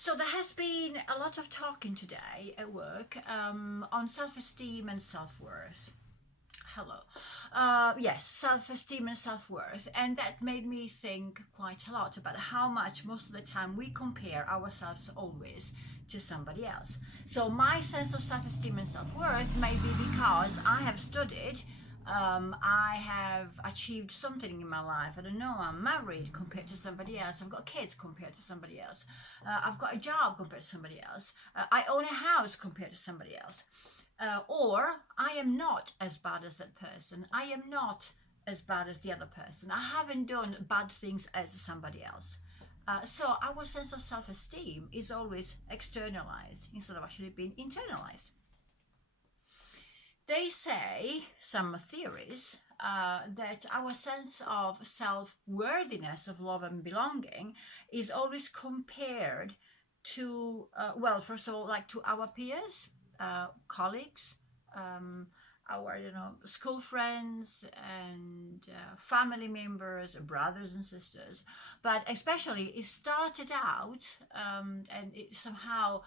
So there has been a lot of talking today at work on self-esteem and self-worth. Hello. Yes, self-esteem and self-worth, and that made me think quite a lot about how much most of the time we compare ourselves always to somebody else. So my sense of self-esteem and self-worth may be because I have studied, I have achieved something in my life. I don't know, I'm married compared to somebody else. I've got kids compared to somebody else. I've got a job compared to somebody else. I own a house compared to somebody else. Or I am not as bad as that person. I am not as bad as the other person. I haven't done bad things as somebody else. So our sense of self-esteem is always externalized instead of actually being internalized. They say, some theories, that our sense of self-worthiness, of love and belonging, is always compared to, well, first of all, like to our peers, colleagues, our school friends and family members, brothers and sisters. But especially it started out and it somehow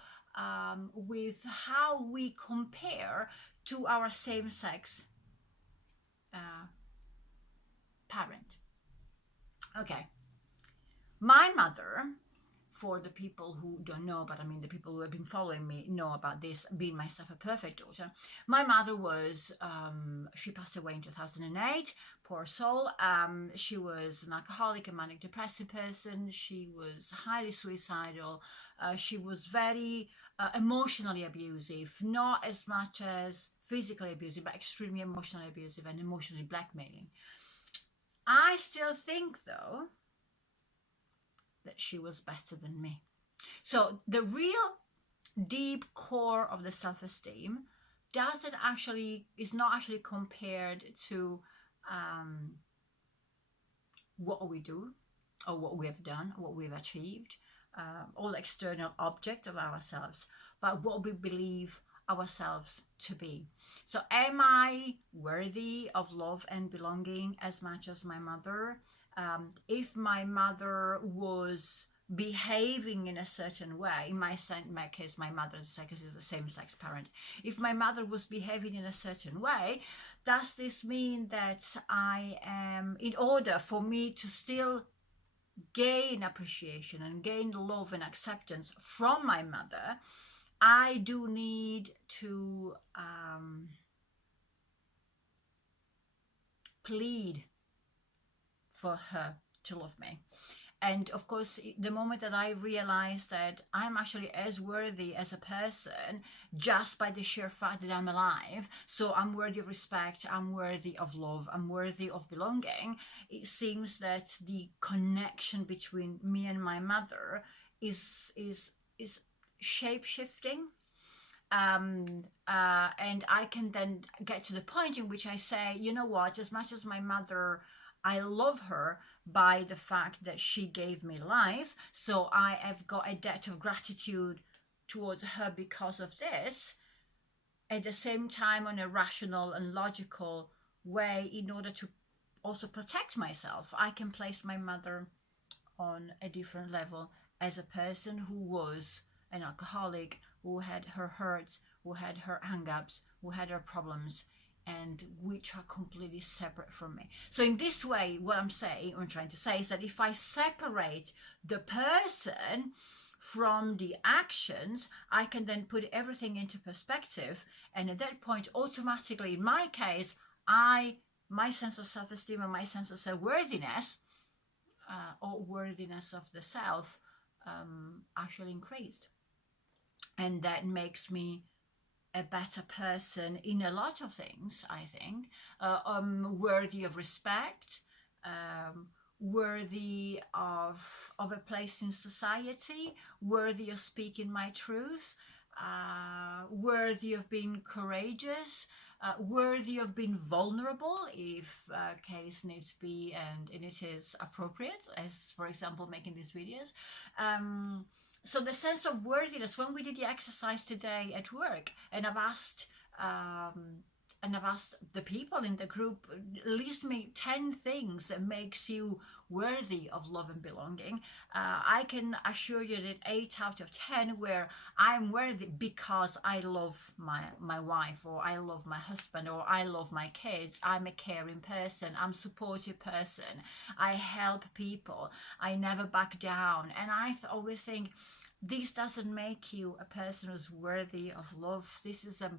with how we compare to our same-sex parent. Okay, my mother, for the people who don't know, but I mean the people who have been following me know about this, being myself a perfect daughter. My mother was, she passed away in 2008, poor soul. She was an alcoholic, a manic depressive person. She was highly suicidal. She was very emotionally abusive, not as much as physically abusive, but extremely emotionally abusive and emotionally blackmailing. I still think, though, that she was better than me. So the real deep core of the self-esteem is not actually compared to what we do or what we have done, what we've achieved, all external object of ourselves, but what we believe ourselves to be. So am I worthy of love and belonging as much as my mother? If my mother was behaving in a certain way, in my case, my mother is the same-sex parent. If my mother was behaving in a certain way, does this mean that I am, in order for me to still gain appreciation and gain love and acceptance from my mother, I do need to plead for her to love me? And of course, the moment that I realize that I'm actually as worthy as a person just by the sheer fact that I'm alive, so I'm worthy of respect, I'm worthy of love, I'm worthy of belonging, it seems that the connection between me and my mother is shape-shifting. And I can then get to the point in which I say, you know what, as much as my mother, I love her by the fact that she gave me life, so I have got a debt of gratitude towards her because of this. At the same time, on a rational and logical way, in order to also protect myself, I can place my mother on a different level as a person who was an alcoholic, who had her hurts, who had her hang-ups, who had her problems, and which are completely separate from me. So in this way, what I'm trying to say is that if I separate the person from the actions, I can then put everything into perspective, and at that point, automatically, in my case, my sense of self-esteem and my sense of self-worthiness, or worthiness of the self, actually increased. And that makes me a better person in a lot of things, I think. Worthy of respect, worthy of a place in society, worthy of speaking my truth, worthy of being courageous, worthy of being vulnerable if case needs be and it is appropriate, as for example making these videos. So the sense of worthiness, when we did the exercise today at work, and I've asked and I've asked the people in the group, list me 10 things that makes you worthy of love and belonging. I can assure you that 8 out of 10 where I'm worthy because I love my wife, or I love my husband, or I love my kids. I'm a caring person. I'm a supportive person. I help people. I never back down. And I always think, this doesn't make you a person who's worthy of love. This is a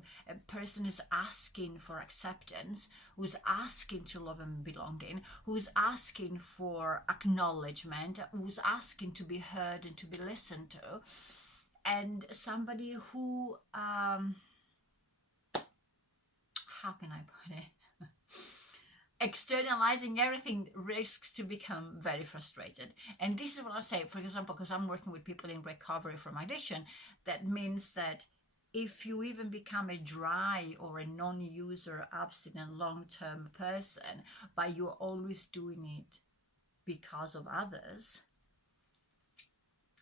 person who's asking for acceptance, who's asking to love and belonging, who's asking for acknowledgement, who's asking to be heard and to be listened to, and somebody who, how can I put it? Externalizing everything risks to become very frustrated. And this is what I say, for example, because I'm working with people in recovery from addiction, that means that if you even become a dry or a non-user, abstinent, long-term person, but you're always doing it because of others,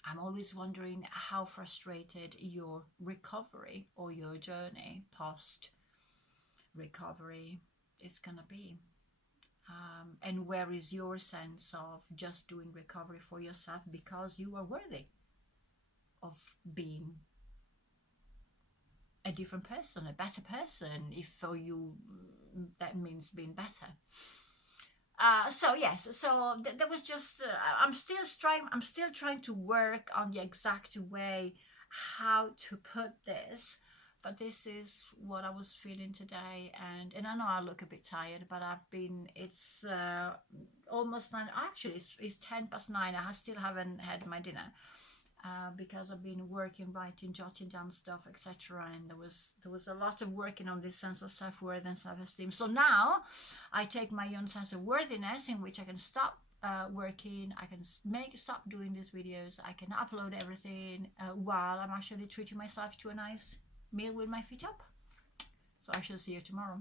I'm always wondering how frustrated your recovery or your journey post-recovery is going to be. And where is your sense of just doing recovery for yourself because you are worthy of being a different person, a better person, if for you that means being better. So yes, so that was just, I'm still trying to work on the exact way how to put this. But this is what I was feeling today, and I know I look a bit tired, but it's almost 9, actually it's 10 past 9, I still haven't had my dinner, because I've been working, writing, jotting down stuff, etc. And there was a lot of working on this sense of self-worth and self-esteem. So now I take my own sense of worthiness, in which I can stop working, I can stop doing these videos, I can upload everything while I'm actually treating myself to a nice meal with my feet up. So I shall see you tomorrow.